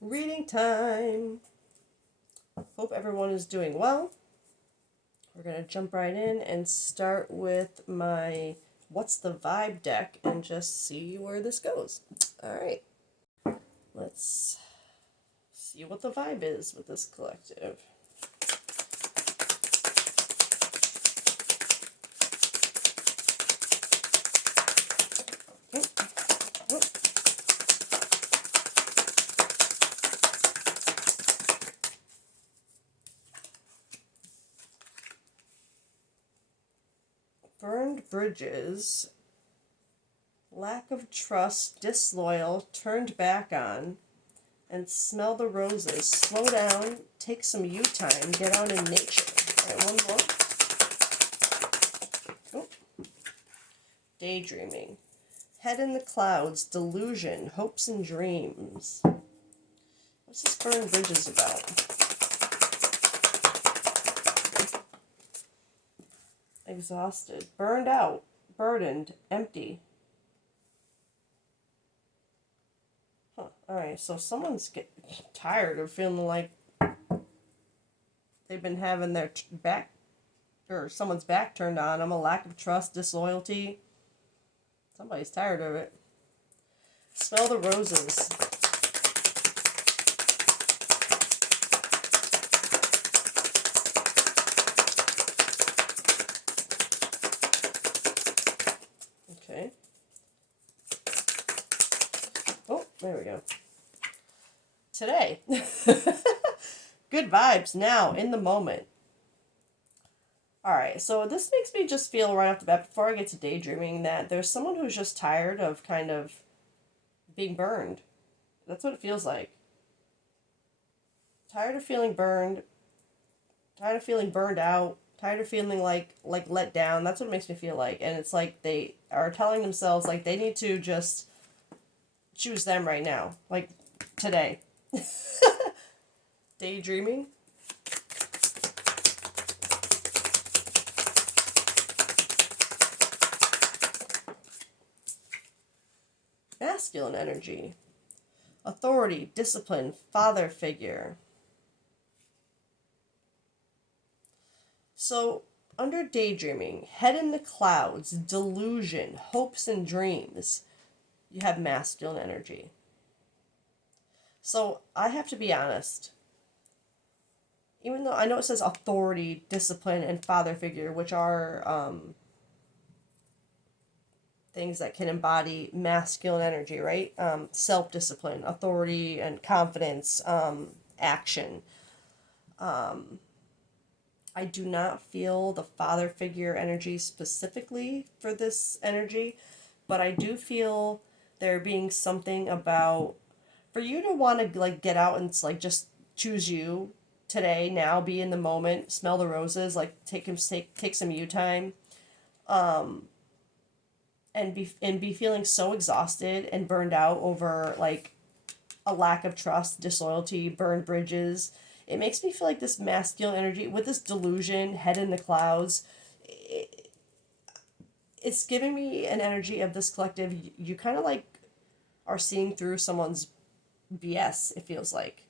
Reading time. Hope everyone is doing well. We're going to jump right in and start with my What's the Vibe deck and just see where this goes. All right. Let's see what the vibe is with this collective. Burned bridges, lack of trust, disloyal, turned back on, and smell the roses. Slow down, take some you time, get out in nature. All right, one more. Oh. Daydreaming. Head in the clouds, delusion, hopes and dreams. What's this burned bridges about? Exhausted, burned out, burdened, empty. Huh. Alright, so someone's tired of feeling like they've been having their back, or someone's back turned on them, a lack of trust, disloyalty. Somebody's tired of it. Smell the roses. Okay. Oh, there we go. Today. Good vibes now, in the moment. Alright, so this makes me just feel right off the bat, before I get to daydreaming, that there's someone who's just tired of kind of being burned. That's what it feels like. Tired of feeling burned. Tired of feeling burned out. Tired of feeling like let down. That's what it makes me feel like. And it's like they are telling themselves like they need to just choose them right now. Like today. Daydreaming. Masculine energy. Authority, discipline, father figure. So, under daydreaming, head in the clouds, delusion, hopes and dreams, you have masculine energy. So, I have to be honest. Even though I know it says authority, discipline, and father figure, which are things that can embody masculine energy, right? Self-discipline, authority, and confidence, action. I do not feel the father figure energy specifically for this energy, but I do feel there being something about, for you to want to like get out and like just choose you today, now, be in the moment, smell the roses, like take some you time, and be feeling so exhausted and burned out over like a lack of trust, disloyalty, burned bridges. It makes me feel like this masculine energy with this delusion, head in the clouds. It's giving me an energy of this collective. You kind of like are seeing through someone's BS, it feels like.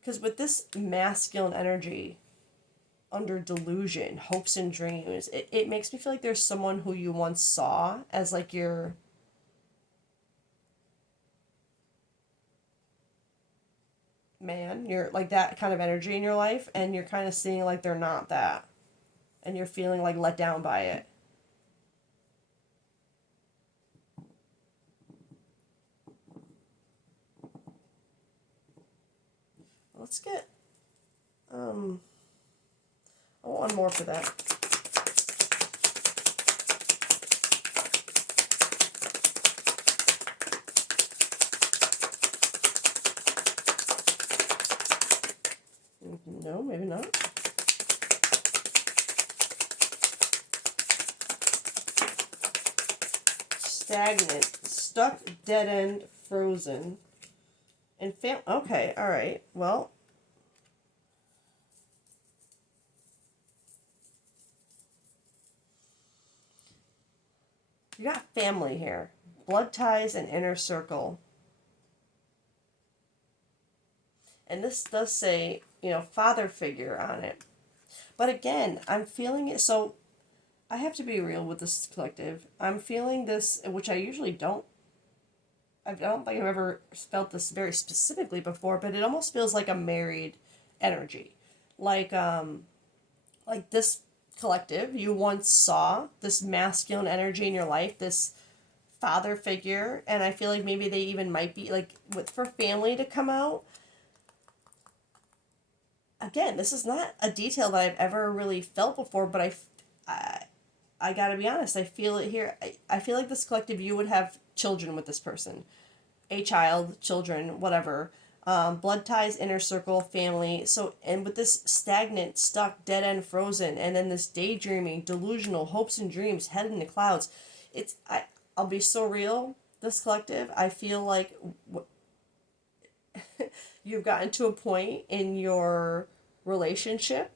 Because with this masculine energy, under delusion, hopes and dreams, it makes me feel like there's someone who you once saw as like your man, you're like that kind of energy in your life, and you're kind of seeing like they're not that, and you're feeling like let down by it. Let's get I want one more for that. No, maybe not. Stagnant, stuck, dead end, frozen, and okay, all right. Well, You got family here. Blood ties and inner circle. And this does say, father figure on it. But again, I'm feeling it. So I have to be real with this collective. I'm feeling this, which I usually don't. I don't think I've ever felt this very specifically before, but it almost feels like a married energy. Like, like this collective, you once saw this masculine energy in your life, this father figure, and I feel like maybe they even might be like with for family to come out. Again, this is not a detail that I've ever really felt before, but I gotta be honest, I feel it here. I feel like this collective, you would have children with this person, a child, children, whatever. Blood ties, inner circle, family. So, and with this stagnant, stuck, dead end, frozen, and then this daydreaming, delusional hopes and dreams, head in the clouds. I'll be so real. This collective, I feel like you've gotten to a point in your relationship.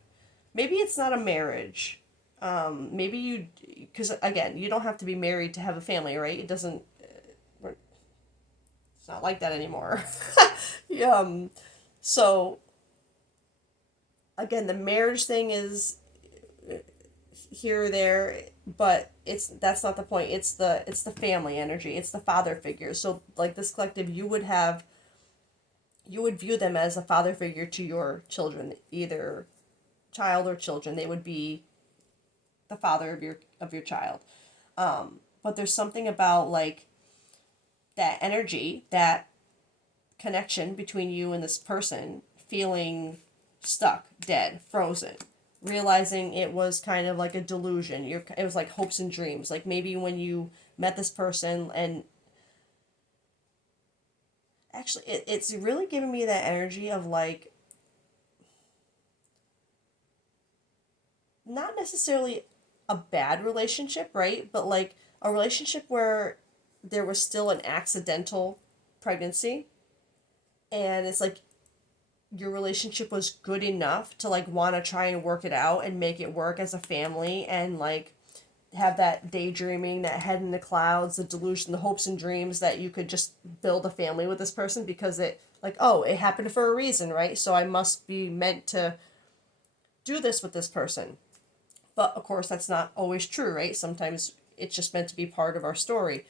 Maybe it's not a marriage. Maybe you, because again, you don't have to be married to have a family, right? It doesn't. It's not like that anymore. So again, the marriage thing is here or there, but that's not the point. It's the family energy. It's the father figure. So like this collective, you would view them as a father figure to your children, either child or children. They would be the father of your child. But there's something about like that energy, that connection between you and this person feeling stuck, dead, frozen, realizing it was kind of like a delusion. It was like hopes and dreams. Like maybe when you met this person, and actually it's really giving me that energy of like not necessarily a bad relationship, right? But like a relationship where there was still an accidental pregnancy, and it's like your relationship was good enough to like want to try and work it out and make it work as a family, and like have that daydreaming, that head in the clouds, the delusion, the hopes and dreams that you could just build a family with this person because it like, oh, it happened for a reason, right? So I must be meant to do this with this person. But of course that's not always true, right? Sometimes it's just meant to be part of our story.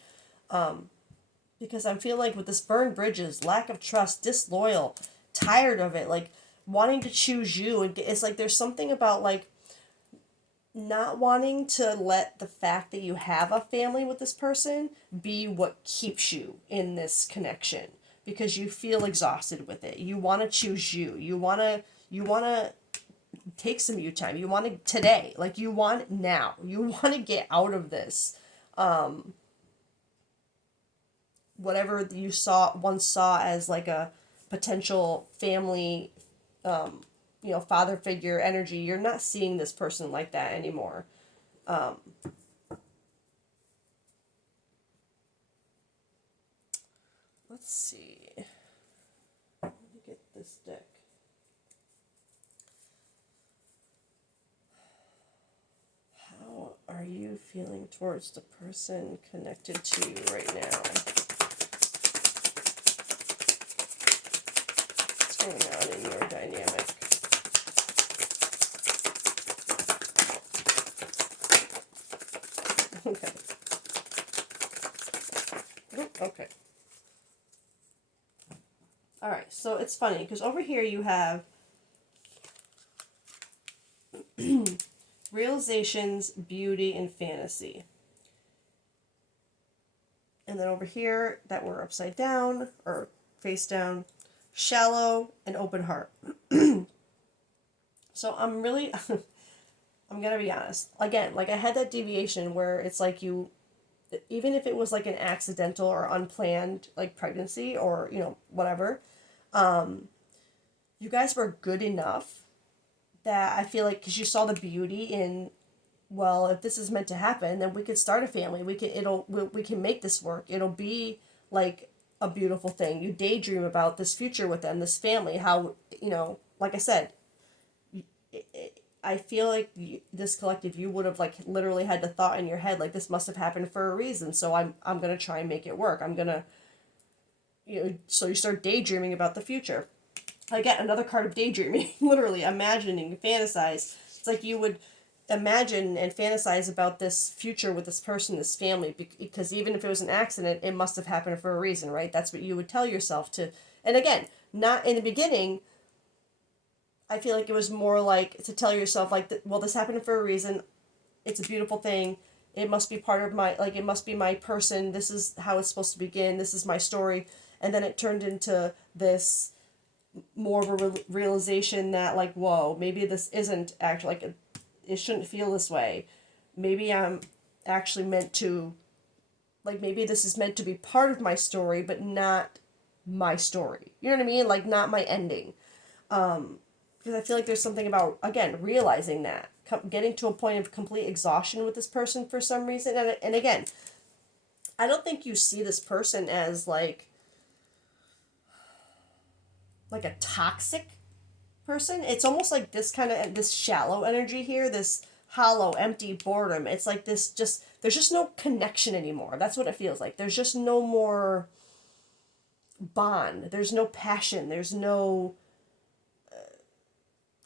Because I feel like with this burned bridges, lack of trust, disloyal, tired of it, like wanting to choose you, and it's like there's something about like not wanting to let the fact that you have a family with this person be what keeps you in this connection, because you feel exhausted with it. You want to choose you. You want to take some you time. You want to today. Like you want it now. You want to get out of this. Whatever you once saw as like a potential family, father figure energy, you're not seeing this person like that anymore. Let's see. Let me get this deck. How are you feeling towards the person connected to you right now? What's going on in your dynamic? Okay. Okay. All right. So it's funny because over here you have realizations, beauty, and fantasy. And then over here, that we're upside down or face down, shallow and open heart. So I'm really, I'm gonna be honest. Again, like I had that deviation where it's like even if it was like an accidental or unplanned like pregnancy or whatever, you guys were good enough that I feel like because you saw the beauty in, well, if this is meant to happen, then we could start a family. We can make this work. It'll be like a beautiful thing. You daydream about this future with them, this family. How like I said, I feel like this collective, you would have like literally had the thought in your head like this must have happened for a reason, so I'm gonna try and make it work. I'm gonna, so you start daydreaming about the future. Again, another card of daydreaming. Literally imagining, fantasize. It's like you would imagine and fantasize about this future with this person, this family, because even if it was an accident, it must have happened for a reason, right? That's what you would tell yourself to. And again, not in the beginning. I feel like it was more like to tell yourself like, well, this happened for a reason. It's a beautiful thing. It must be part of my, like, it must be my person. This is how it's supposed to begin. This is my story. And then it turned into this more of a realization that like, whoa, maybe this isn't actually like it shouldn't feel this way. Maybe I'm actually meant to, like, maybe this is meant to be part of my story but not my story, you know what I mean, like not my ending. Because I feel like there's something about, again, realizing that getting to a point of complete exhaustion with this person for some reason. And again, I don't think you see this person as like a toxic person. It's almost like this kind of this shallow energy here, this hollow, empty boredom. It's like this, just there's just no connection anymore. That's what it feels like. There's just no more bond. There's no passion. There's no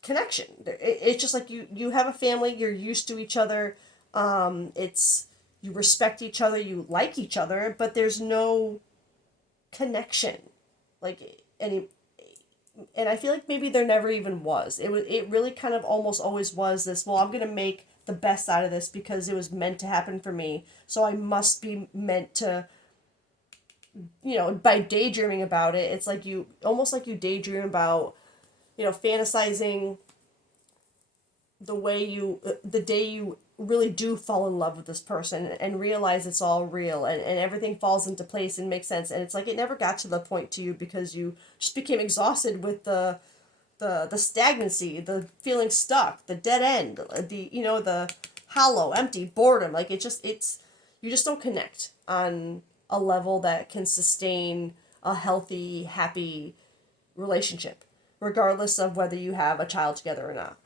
connection. It's just like you have a family. You're used to each other. It's, you respect each other. You like each other, but there's no connection. Like any, and I feel like maybe there never even was. It really kind of almost always was this, well, I'm going to make the best out of this because it was meant to happen for me. So I must be meant to, by daydreaming about it, it's like you almost like you daydream about, fantasizing the way the day you really do fall in love with this person and realize it's all real, and everything falls into place and makes sense. And it's like it never got to the point to you because you just became exhausted with the stagnancy, the feeling stuck, the dead end, the hollow, empty boredom. Like it's you just don't connect on a level that can sustain a healthy, happy relationship, regardless of whether you have a child together or not.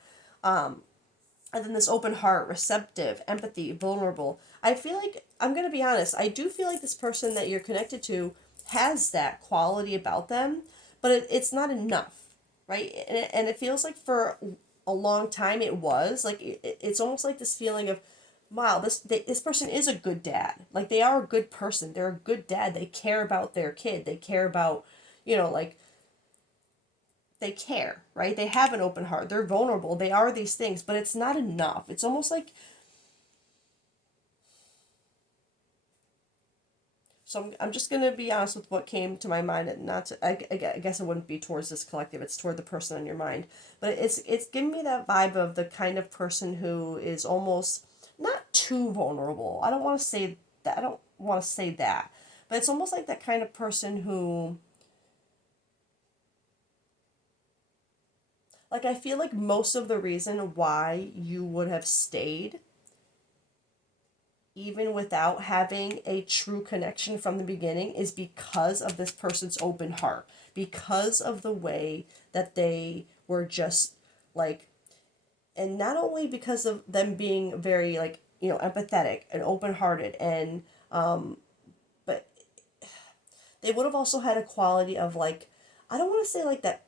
And then this open heart, receptive, empathy, vulnerable. I feel like, I'm going to be honest, I do feel like this person that you're connected to has that quality about them, but it's not enough, right? And it feels like for a long time it was. Like, it's almost like this feeling of, wow, this person is a good dad. Like, they are a good person. They're a good dad. They care about their kid. They care about, like, they care, right? They have an open heart. They're vulnerable. They are these things, but it's not enough. It's almost like, so I'm just going to be honest with what came to my mind, and not to, I guess it wouldn't be towards this collective, it's toward the person on your mind. But it's giving me that vibe of the kind of person who is almost not too vulnerable. I don't want to say that. I don't want to say that. But it's almost like that kind of person who, like, I feel like most of the reason why you would have stayed, even without having a true connection from the beginning, is because of this person's open heart. Because of the way that they were just like, and not only because of them being very, like, empathetic and open hearted, and, but they would have also had a quality of, like, I don't want to say like that.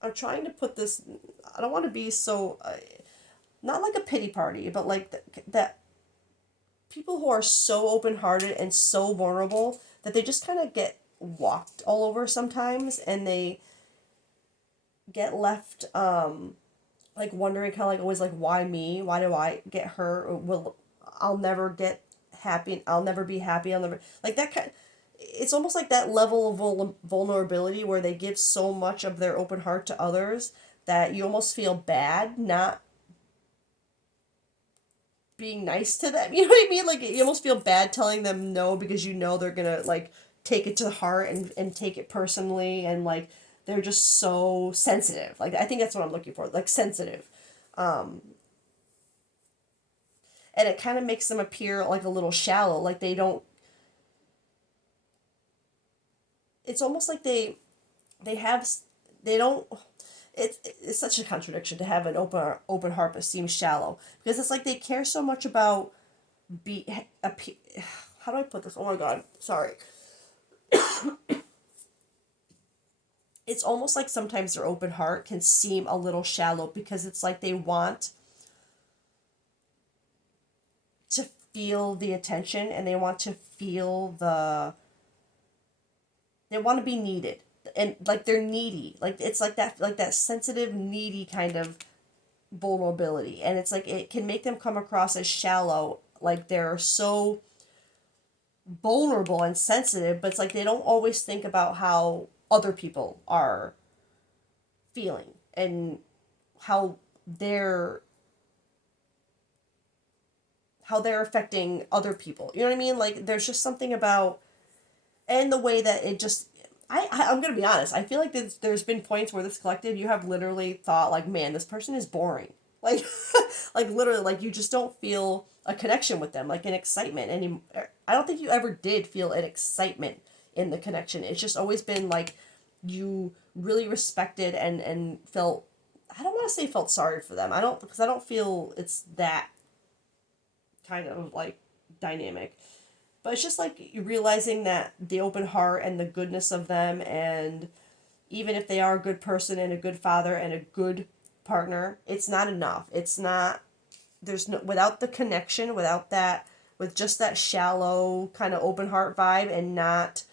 I'm trying to put this. I don't want to be so, not like a pity party, but like that people who are so open hearted and so vulnerable that they just kind of get walked all over sometimes, and they get left like wondering, kind of like always, like, why me? Why do I get hurt? Or will I'll never get happy? I'll never be happy. I'll never, like, that kind. It's almost like that level of vulnerability where they give so much of their open heart to others that you almost feel bad not being nice to them. You know what I mean? Like, you almost feel bad telling them no because they're gonna, like, take it to heart and take it personally, and, like, they're just so sensitive. Like, I think that's what I'm looking for, like, sensitive. And it kind of makes them appear like a little shallow, like they don't, it's almost like they have, they don't, it's such a contradiction to have an open heart but seem shallow, because it's like they care so much about be a, how do I put this? Oh my god, sorry. It's almost like sometimes their open heart can seem a little shallow, because it's like they want to feel the attention, and they want to feel they want to be needed, and like they're needy, like it's like that sensitive needy kind of vulnerability, and it's like it can make them come across as shallow, like they're so vulnerable and sensitive, but it's like they don't always think about how other people are feeling, and how they're how they're affecting other people. You know what I mean? Like there's just something about, and the way that it just, I'm gonna be honest. I feel like there's been points where this collective, you have literally thought like, man, this person is boring. Like, like literally, like you just don't feel a connection with them, like an excitement. And I don't think you ever did feel an excitement in the connection. It's just always been like you really respected and felt. I don't want to say felt sorry for them. I don't, because I don't feel it's that kind of like dynamic. But it's just like realizing that the open heart and the goodness of them, and even if they are a good person and a good father and a good partner, it's not enough. It's not, there's no, without the connection, without that, with just that shallow kind of open heart vibe, and not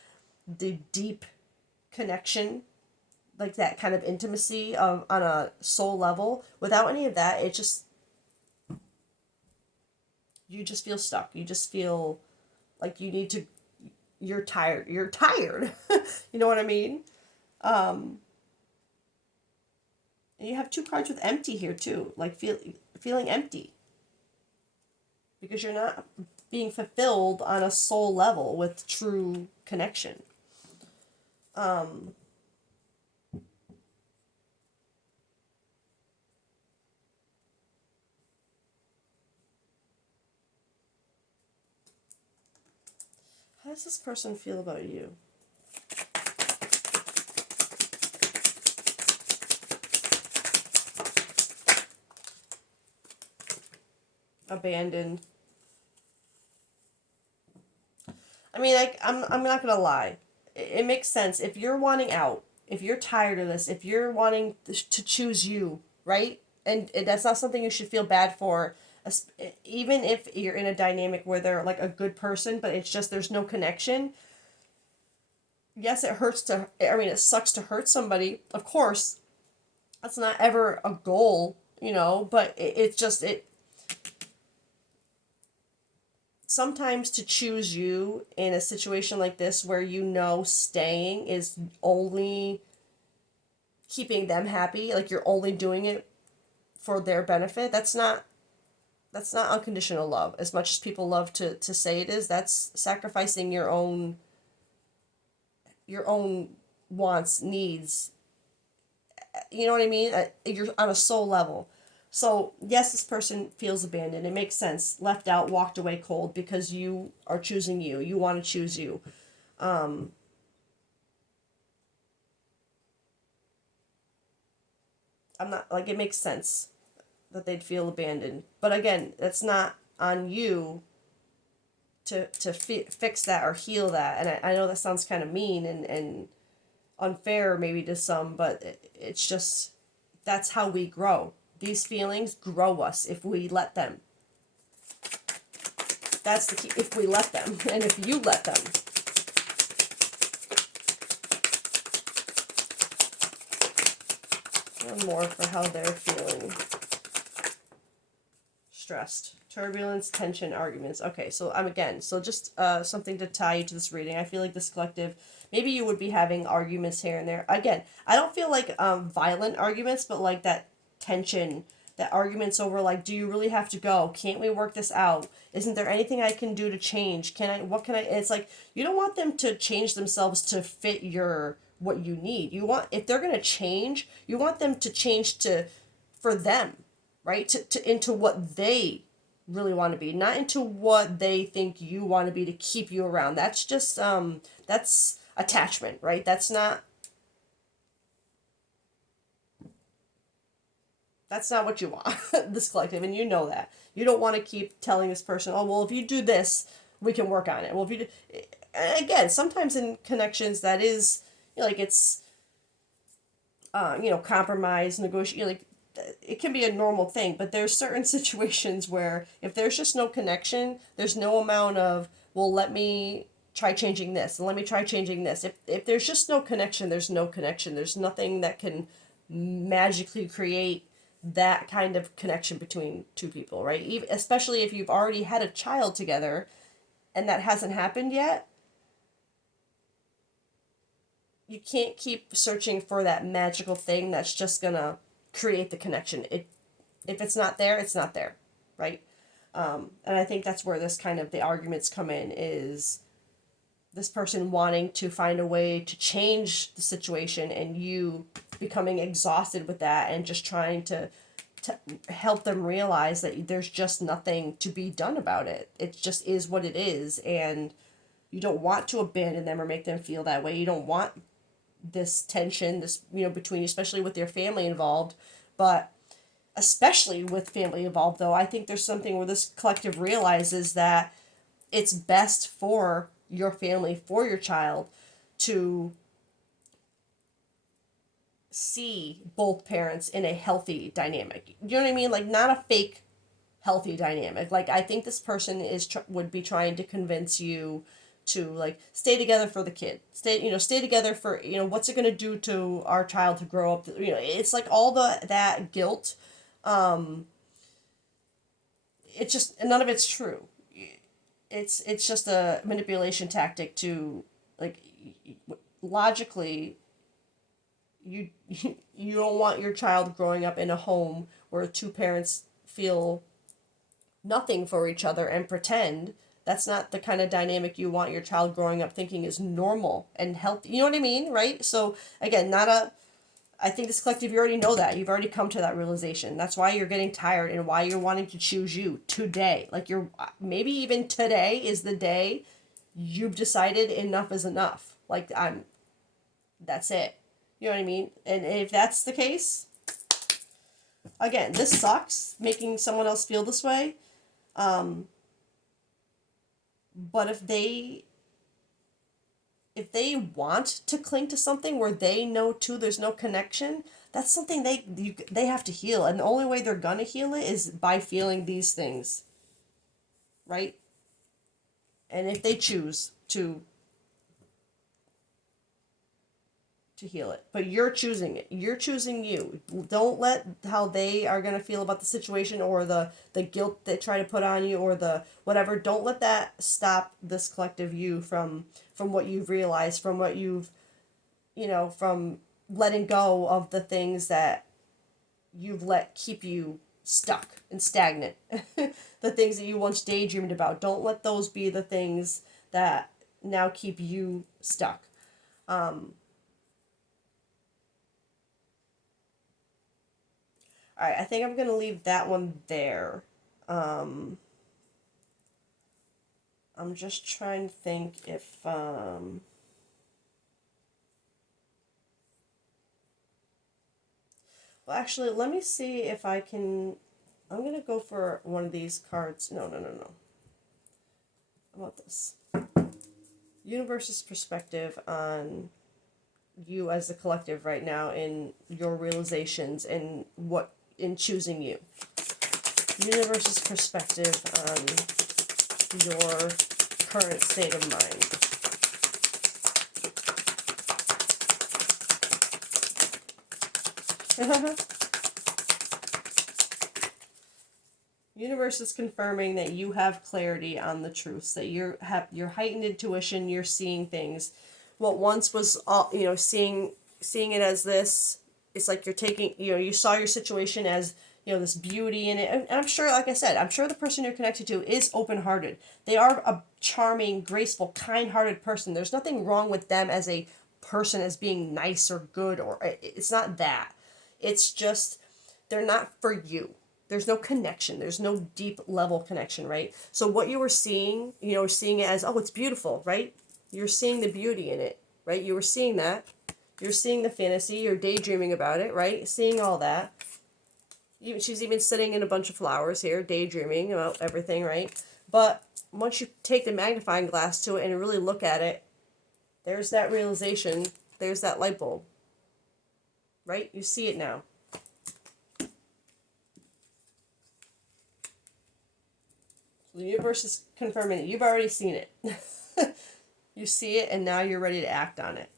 the deep connection, like that kind of intimacy of on a soul level, without any of that, it just, you just feel stuck. You just feel like you need to, you're tired. You're tired. You know what I mean? Um, and you have two cards with empty here too, like feeling empty, because you're not being fulfilled on a soul level with true connection. Um, how does this person feel about you? Abandoned. I mean, like, I'm not gonna lie. It makes sense. If you're wanting out, if you're tired of this, if you're wanting to choose you, right? And that's not something you should feel bad for, even if you're in a dynamic where they're like a good person, but it's just there's no connection. Yes, it hurts to, I mean, it sucks to hurt somebody, of course. That's not ever a goal, you know, but it's just, it, sometimes to choose you in a situation like this where you know staying is only keeping them happy, like you're only doing it for their benefit, that's not unconditional love, as much as people love to say it is. That's sacrificing your own wants, needs, you know what I mean? You're on a soul level. So yes, this person feels abandoned. It makes sense. Left out, walked away cold, because you are choosing you. You want to choose you. Um, I'm not, like, it makes sense that they'd feel abandoned. But again, that's not on you to fix that or heal that. And I know that sounds kind of mean and unfair maybe to some, but it's just, that's how we grow. These feelings grow us if we let them. That's the key. If we let them, and if you let them. One more for how they're feeling. Stressed, turbulence, tension, arguments. Okay, so I'm again, so just something to tie you to this reading. I feel like this collective, maybe you would be having arguments here and there. Again, I don't feel like violent arguments, but like that tension, that arguments over like, do you really have to go? Can't we work this out? Isn't there anything I can do to change? Can I? What can I? And it's like you don't want them to change themselves to fit your what you need. You want, if they're gonna change, you want them to change to for them, right? To into what they really want to be, not into what they think you want to be to keep you around. That's just that's attachment, right? That's not That's not what you want, this collective, and you know that. You don't want to keep telling this person, oh, well, if you do this, we can work on it. Well, if you do, again, sometimes in connections that is, like it's, compromise, negotiate, like it can be a normal thing, but there's certain situations where if there's just no connection, there's no amount of, well, let me try changing this and let me try changing this. If there's just no connection, there's no connection. There's nothing that can magically create that kind of connection between two people, right? Even, especially if you've already had a child together and that hasn't happened yet, you can't keep searching for that magical thing that's just gonna create the connection. If it's not there, it's not there, right? And I think that's where this kind of the arguments come in, is this person wanting to find a way to change the situation and you becoming exhausted with that and just trying to help them realize that there's just nothing to be done about it. It just is what it is, and you don't want to abandon them or make them feel that way. You don't want this tension, this, between, especially with your family involved. But especially with family involved, though, I think there's something where this collective realizes that it's best for your family, for your child, to see both parents in a healthy dynamic. You know what I mean? Like, not a fake healthy dynamic. Like, I think this person would be trying to convince you to, like, stay together for the kid. Stay together for, what's it going to do to our child to grow up? It's like all that guilt. It's just, none of it's true. It's just a manipulation tactic to, like, logically, you don't want your child growing up in a home where two parents feel nothing for each other and pretend. That's not the kind of dynamic you want your child growing up thinking is normal and healthy. You know what I mean, right? So again, I think this collective, you already know that. You've already come to that realization. That's why you're getting tired and why you're wanting to choose you today. Like, maybe even today is the day you've decided enough is enough. Like, that's it. You know what I mean? And if that's the case, again, this sucks, making someone else feel this way. But if they want to cling to something where they know too there's no connection, that's something they have to heal, and the only way they're gonna heal it is by feeling these things, right? And if they choose to heal it, but you're choosing it. You're choosing you. Don't let how they are gonna feel about the situation or the guilt they try to put on you or the whatever. Don't let that stop this collective you from what you've realized, from what you've, from letting go of the things that you've let keep you stuck and stagnant. The things that you once daydreamed about. Don't let those be the things that now keep you stuck. All right, I think I'm going to leave that one there. I'm just trying to think if... well, actually, let me see if I can... I'm going to go for one of these cards. No. How about this? Universe's perspective on you as the collective right now in your realizations and what in choosing you. Universe's perspective on your current state of mind. Universe is confirming that you have clarity on the truths, that you're your heightened intuition, you're seeing things. What once was all, seeing it as this, it's like you're taking, you saw your situation as, this beauty in it. And I'm sure, like I said, I'm sure the person you're connected to is open-hearted. They are a charming, graceful, kind-hearted person. There's nothing wrong with them as a person, as being nice or good, or it's not that. It's just, they're not for you. There's no connection. There's no deep level connection, right? So what you were seeing, seeing it as, oh, it's beautiful, right? You're seeing the beauty in it, right? You were seeing that. You're seeing the fantasy. You're daydreaming about it, right? Seeing all that. She's even sitting in a bunch of flowers here, daydreaming about everything, right? But once you take the magnifying glass to it and really look at it, there's that realization, there's that light bulb, right? You see it now. The universe is confirming it. You've already seen it. You see it, and now you're ready to act on it.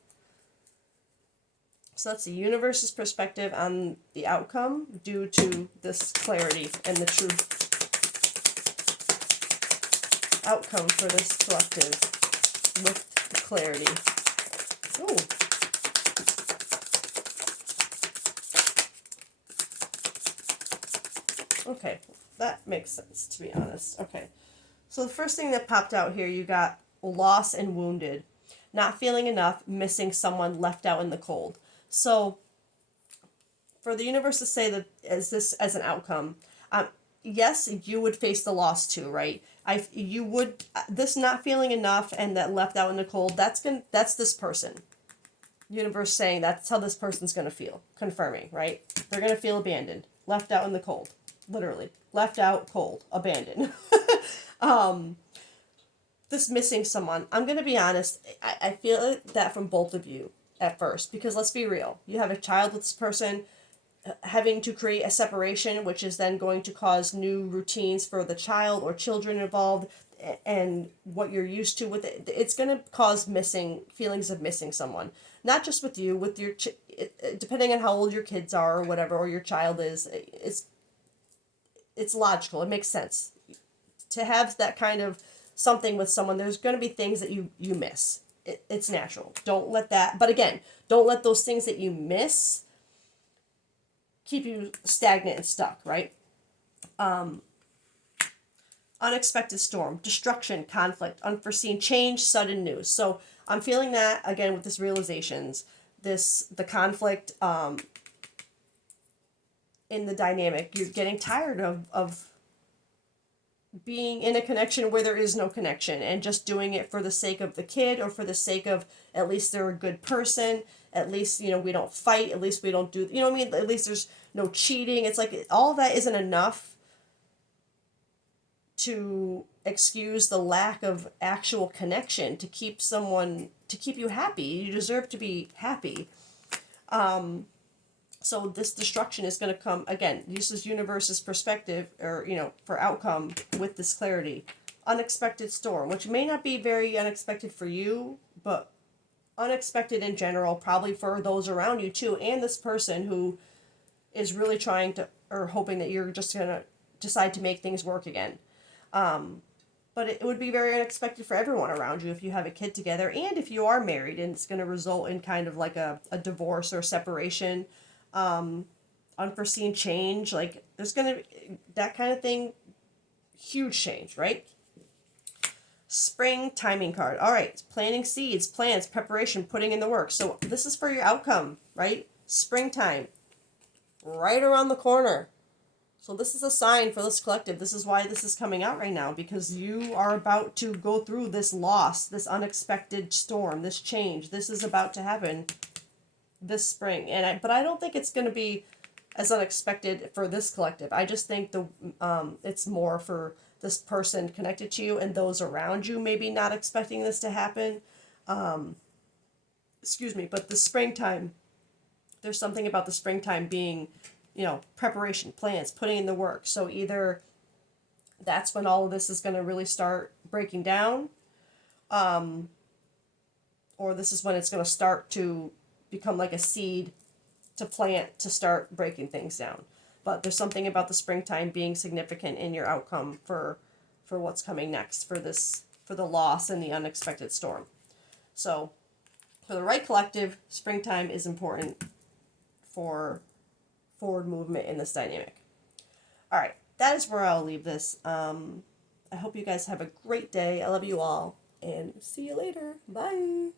So that's the universe's perspective on the outcome due to this clarity and the true outcome for this collective with the clarity. Ooh. Okay, that makes sense, to be honest. Okay, so the first thing that popped out here, you got lost and wounded, not feeling enough, missing someone, left out in the cold. So for the universe to say that as an outcome, yes, you would face the loss too, right? You would, this not feeling enough and that left out in the cold, that's this person. Universe saying that's how this person's gonna feel, confirming, right? They're gonna feel abandoned, left out in the cold, literally, left out, cold, abandoned. This missing someone, I'm gonna be honest, I feel that from both of you at first, because let's be real, you have a child with this person, having to create a separation, which is then going to cause new routines for the child or children involved, and what you're used to with it, it's going to cause missing feelings of missing someone, not just with you, with your depending on how old your kids are or whatever, or your child is. It's logical, it makes sense to have that kind of something with someone. There's going to be things that you miss. It's natural. Don't let that, but again, don't let those things that you miss keep you stagnant and stuck, right? Unexpected storm, destruction, conflict, unforeseen change, sudden news. So I'm feeling that again with this realizations, the conflict in the dynamic. You're getting tired of being in a connection where there is no connection and just doing it for the sake of the kid or for the sake of at least they're a good person. At least, we don't fight. At least we don't do, what I mean? At least there's no cheating. It's like all that isn't enough to excuse the lack of actual connection to keep you happy. You deserve to be happy. So this destruction is going to come, again, this is universe's perspective, or, for outcome with this clarity. Unexpected storm, which may not be very unexpected for you, but unexpected in general, probably for those around you too, and this person who is really trying to, or hoping that you're just going to decide to make things work again. But it would be very unexpected for everyone around you if you have a kid together, and if you are married and it's going to result in kind of like a divorce or separation, unforeseen change, like there's going to, that kind of thing, huge change, right? Spring timing card. All right, planting seeds, plants, preparation, putting in the work. So this is for your outcome, right? Springtime, right around the corner. So this is a sign for this collective. This is why this is coming out right now, because you are about to go through this loss, this unexpected storm, this change. This is about to happen this spring, but I don't think it's going to be as unexpected for this collective. I just think it's more for this person connected to you and those around you maybe not expecting this to happen. But the springtime, there's something about the springtime being, preparation, plans, putting in the work. So either that's when all of this is going to really start breaking down, or this is when it's going to start to become like a seed to plant to start breaking things down. But there's something about the springtime being significant in your outcome for what's coming next, for the loss and the unexpected storm. So for the right collective, springtime is important for forward movement in this dynamic. All right, that is where I'll leave this. I hope you guys have a great day. I love you all, and see you later. Bye.